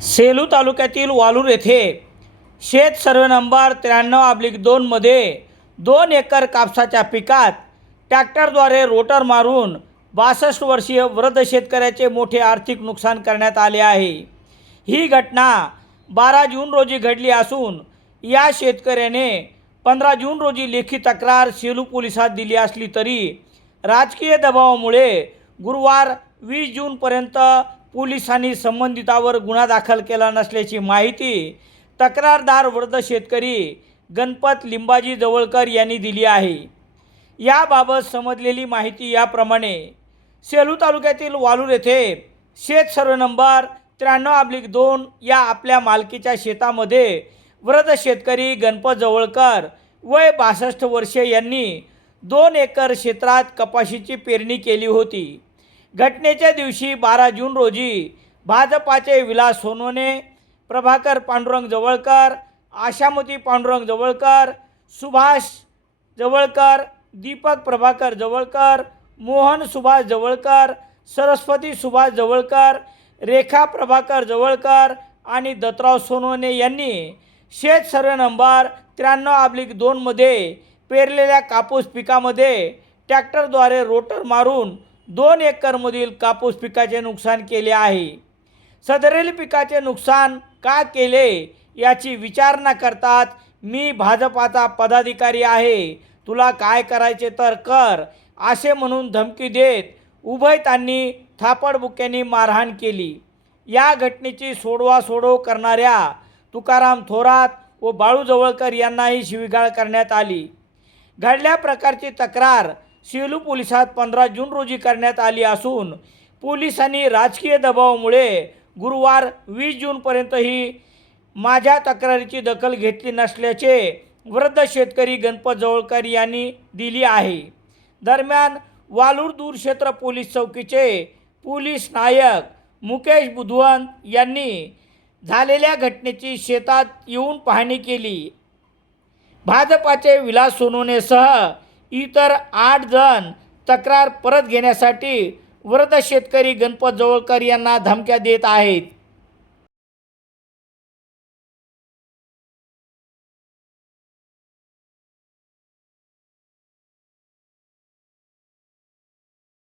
सेलू तालुक्यातील वालूर येथे शेत सर्वे नंबर त्र्याण्णव अब्लिक दोनमध्ये दोन एकर कापसाच्या पिकात ट्रॅक्टरद्वारे रोटर मारून बासष्ट वर्षीय वृद्ध शेतकऱ्याचे मोठे आर्थिक नुकसान करण्यात आले आहे. ही घटना बारा जून रोजी घडली असून या शेतकऱ्याने पंधरा जून रोजी लेखी तक्रार सेलू पोलिसात दिली असली तरी राजकीय दबावामुळे गुरुवार वीस जूनपर्यंत पोलिसांनी संबंधितावर गुन्हा दाखल केला नसल्याची माहिती तक्रारदार वृद्ध शेतकरी गणपत लिंबाजी जवळकर यांनी दिली आहे. याबाबत समजलेली माहिती याप्रमाणे सेलू तालुक्यातील वालूर येथे शेत सर्व नंबर त्र्याण्णव अब्लिक दोन या आपल्या मालकीच्या शेतामध्ये वृद्ध शेतकरी गणपत जवळकर वय बासष्ट वर्षे यांनी दोन एकर क्षेत्रात कपाशीची पेरणी केली होती. घटनेच्या दिवशी बारा जून रोजी भाजपाचे विलास सोनवणे प्रभाकर पांडुरंग जवळकर आशामती पांडुरंग जवळकर सुभाष जवळकर दीपक प्रभाकर जवळकर मोहन सुभाष जवळकर सरस्वती सुभाष जवळकर रेखा प्रभाकर जवळकर आणि दत्तराव सोनवणे यांनी शेत सर्वे नंबर त्र्याण्णव आब्लिक दोनमध्ये पेरलेल्या कापूस पिकामध्ये ट्रॅक्टरद्वारे रोटर मारून दोन एकरमधील कापूस पिकाचे नुकसान केले आहे. सदरेल पिकाचे नुकसान का केले याची विचारणा करतात. मी भाजपाचा पदाधिकारी आहे. तुला काय करायचे तर कर असे म्हणून धमकी देत उभयतांनी थापडबुक्यांनी मारहाण केली. या घटनेची सोडवा सोडव करणाऱ्या तुकाराम थोरात व बाळू जवळकर यांनाही शिवीगाळ करण्यात आली. घडल्या प्रकारची तक्रार सेलू पोलिसात पंधरा जून रोजी करण्यात आली असून पोलिसांनी राजकीय दबावामुळे गुरुवार वीस जूनपर्यंतही माझ्या तक्रारीची दखल घेतली नसल्याचे वृद्ध शेतकरी गणपत जवळकर यांनी दिली आहे. दरम्यान वालूर दूरक्षेत्र पोलीस चौकीचे पोलीस नायक मुकेश बुधवंत यांनी झालेल्या घटनेची शेतात येऊन पाहणी केली. भाजपाचे विलास सोनवणेसह इतर आठ जण तक्रार परत घेण्यासाठी वृद्ध शेतकरी गणपत जवळकर यांना धमक्या देत आहेत.